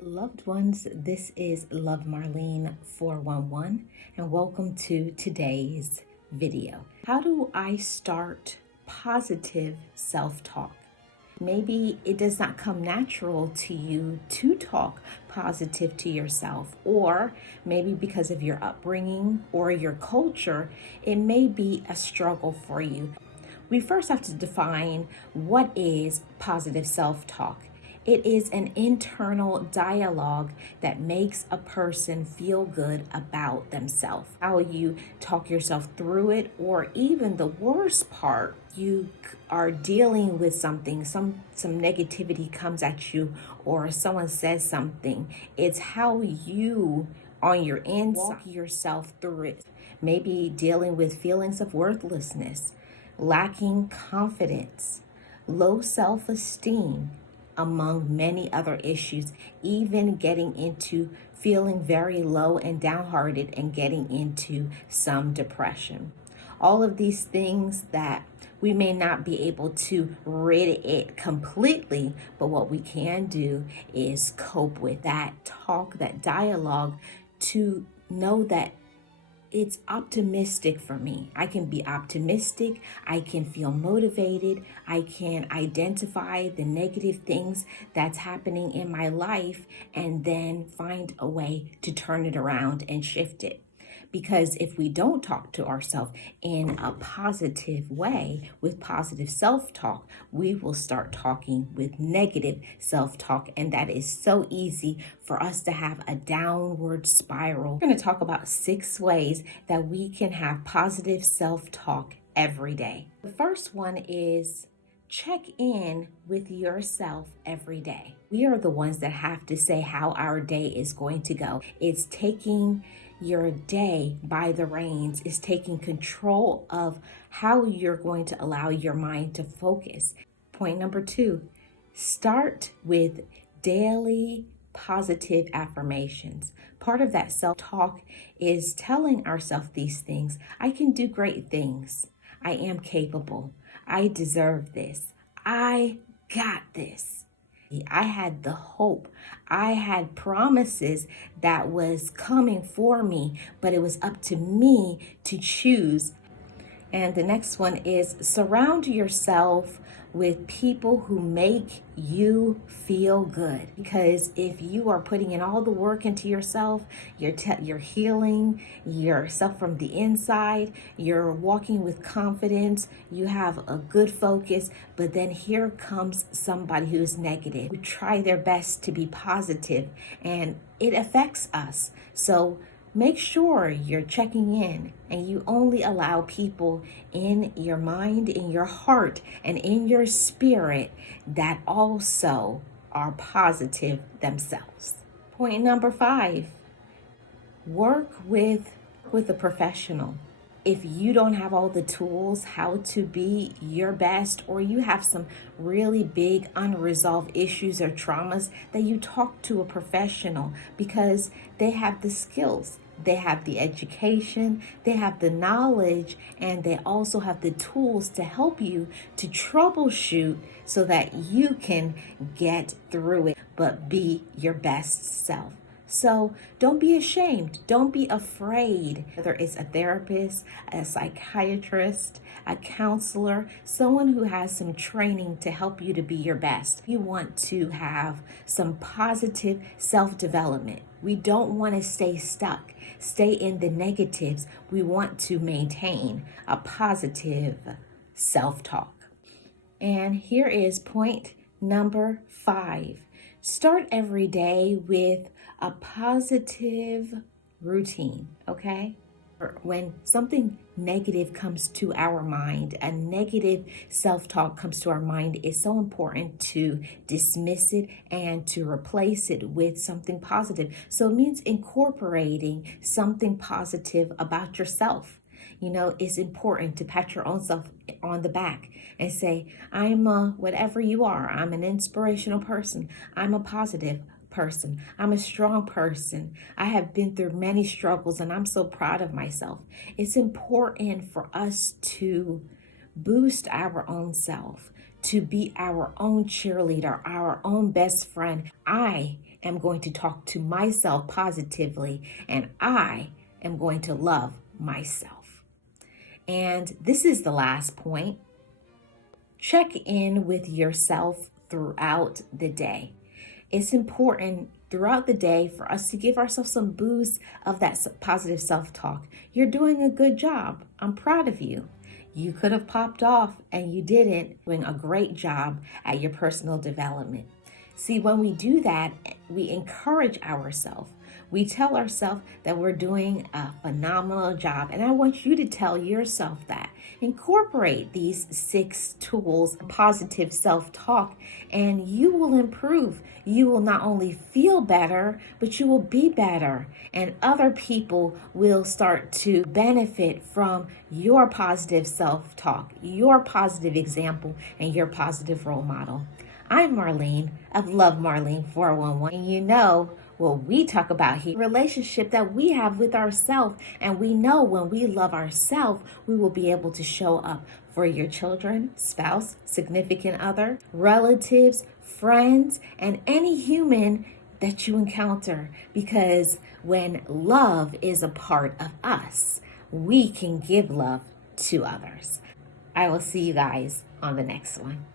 Loved ones, this is Love Marlene 411, and welcome to today's video. How do I start positive self-talk? Maybe it does not come natural to you to talk positive to yourself, or maybe because of your upbringing or your culture, it may be a struggle for you. We first have to define what is positive self-talk. It is an internal dialogue that makes a person feel good about themselves. How you talk yourself through it, or even the worst part, you are dealing with something, some negativity comes at you, or someone says something. It's how you on your inside walk yourself through it. Maybe dealing with feelings of worthlessness, lacking confidence, low self-esteem, among many other issues, even getting into feeling very low and downhearted and getting into some depression. All of these things that we may not be able to rid it completely, but what we can do is cope with that talk, that dialogue, to know that it's optimistic for me. I can be optimistic. I can feel motivated. I can identify the negative things that's happening in my life and then find a way to turn it around and shift it. Because if we don't talk to ourselves in a positive way with positive self-talk, we will start talking with negative self-talk. And that is so easy for us to have a downward spiral. We're going to talk about 6 ways that we can have positive self-talk every day. The first one is check in with yourself every day. We are the ones that have to say how our day is going to go. It's taking your day by the reins, is taking control of how you're going to allow your mind to focus. Point number 2, start with daily positive affirmations. Part of that self-talk is telling ourselves these things. I can do great things. I am capable. I deserve this. I got this. I had the hope. I had promises that was coming for me, but it was up to me to choose. And the next one is surround yourself with people who make you feel good. Because if you are putting in all the work into yourself, you're healing yourself from the inside, you're walking with confidence, you have a good focus, but then here comes somebody who's negative, who try their best to be positive, and it affects us. So make sure you're checking in and you only allow people in your mind, in your heart, and in your spirit that also are positive themselves. Point number 5, work with a professional. If you don't have all the tools how to be your best, or you have some really big unresolved issues or traumas, that you talk to a professional, because they have the skills, they have the education, they have the knowledge, and they also have the tools to help you to troubleshoot so that you can get through it, but be your best self. So don't be ashamed. Don't be afraid. Whether it's a therapist, a psychiatrist, a counselor, someone who has some training to help you to be your best. You want to have some positive self-development. We don't want to stay stuck, stay in the negatives. We want to maintain a positive self-talk. And here is point number 5. Start every day with a positive routine, okay? When something negative comes to our mind, a negative self-talk comes to our mind, it's so important to dismiss it and to replace it with something positive. So it means incorporating something positive about yourself. You know, it's important to pat your own self on the back and say, I'm whatever you are. I'm an inspirational person. I'm a positive person. I'm a strong person. I have been through many struggles and I'm so proud of myself. It's important for us to boost our own self, to be our own cheerleader, our own best friend. I am going to talk to myself positively, and I am going to love myself. And this is the last point. Check in with yourself throughout the day. It's important throughout the day for us to give ourselves some boost of that positive self-talk. You're doing a good job. I'm proud of you. You could have popped off and you didn't, doing a great job at your personal development. See, when we do that, we encourage ourselves. We tell ourselves that we're doing a phenomenal job. And I want you to tell yourself that. Incorporate these 6 tools, positive self-talk, and you will improve. You will not only feel better, but you will be better. And other people will start to benefit from your positive self-talk, your positive example, and your positive role model. I'm Marlene of Love Marlene 411, and you know what we talk about here, relationship that we have with ourselves, and we know when we love ourselves, we will be able to show up for your children, spouse, significant other, relatives, friends, and any human that you encounter, because when love is a part of us, we can give love to others. I will see you guys on the next one.